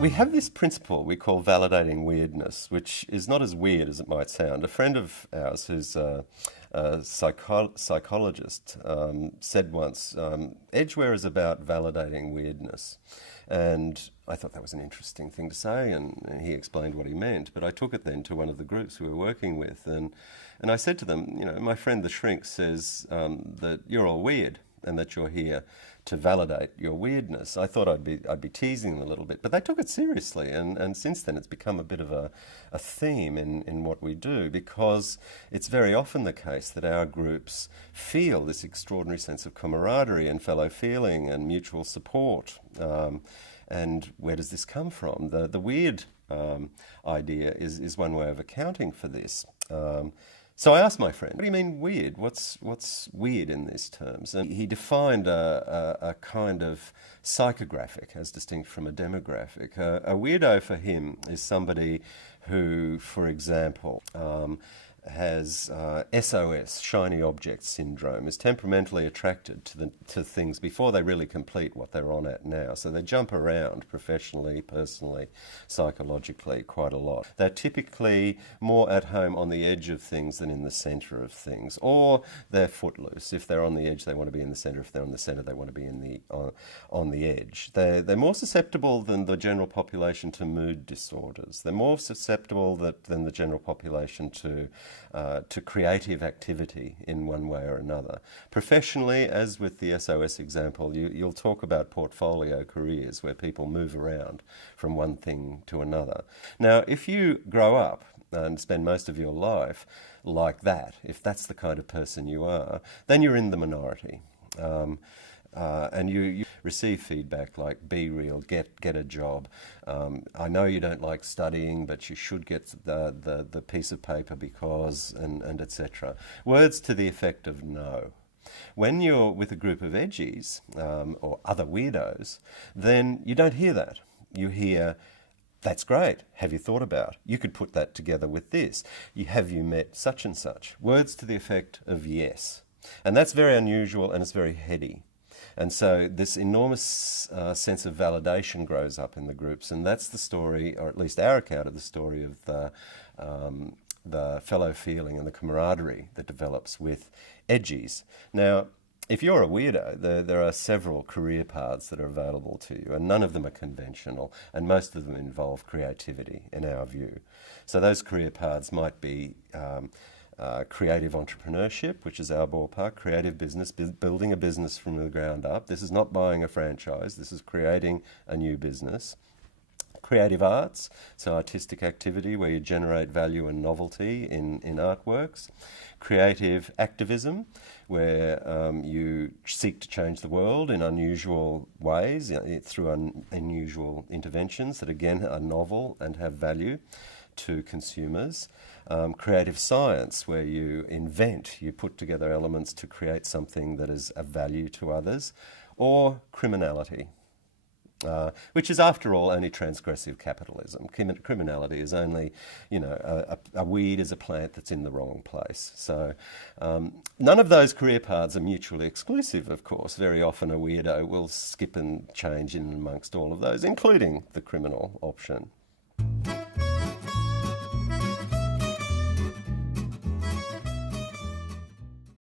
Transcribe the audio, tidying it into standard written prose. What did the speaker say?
We have this principle we call validating weirdness, which is not as weird as it might sound. A friend of ours who's a psychologist said once, Edgeware is about validating weirdness. And I thought that was an interesting thing to say, and he explained what he meant. But I took it then to one of the groups we were working with, and I said to them, you know, my friend the shrink says that you're all weird and that you're here to validate your weirdness. I thought I'd be teasing them a little bit, but they took it seriously, and since then it's become a bit of a theme in what we do, because it's very often the case that our groups feel this extraordinary sense of camaraderie and fellow feeling and mutual support. And where does this come from? The weird idea is one way of accounting for this. So I asked my friend, what do you mean weird? What's weird in these terms? And he defined a kind of psychographic as distinct from a demographic. A weirdo for him is somebody who, for example, has SOS, shiny object syndrome, is temperamentally attracted to things before they really complete what they're on at now. So they jump around professionally, personally, psychologically quite a lot. They're typically more at home on the edge of things than in the centre of things, or they're footloose. If they're on the edge, they want to be in the centre. If they're on the centre, they want to be on the edge. They're more susceptible than the general population to mood disorders. They're more susceptible than the general population to creative activity in one way or another. Professionally, as with the SOS example, you'll talk about portfolio careers where people move around from one thing to another. Now, if you grow up and spend most of your life like that, if that's the kind of person you are, then you're in the minority. And you receive feedback like, be real, get a job. I know you don't like studying, but you should get the piece of paper because, and etc. Words to the effect of no. When you're with a group of edgies or other weirdos, then you don't hear that. You hear, that's great. Have you thought about? You could put that together with this. Have you met such and such? Words to the effect of yes. And that's very unusual and it's very heady. And so this enormous sense of validation grows up in the groups, and that's the story, or at least our account of the story of the fellow feeling and the camaraderie that develops with Edgies. Now, if you're a weirdo, there are several career paths that are available to you, and none of them are conventional, and most of them involve creativity, in our view. So those career paths might be creative entrepreneurship, which is our ballpark, creative business, building a business from the ground up. This is not buying a franchise, this is creating a new business. Creative arts, so artistic activity where you generate value and novelty in artworks. Creative activism, where you seek to change the world in unusual ways, through unusual interventions that again are novel and have value to consumers. Creative science, where you invent, you put together elements to create something that is of value to others. Or criminality, which is, after all, only transgressive capitalism. Criminality is only, a weed is a plant that's in the wrong place. So none of those career paths are mutually exclusive, of course. Very often a weirdo will skip and change in amongst all of those, including the criminal option.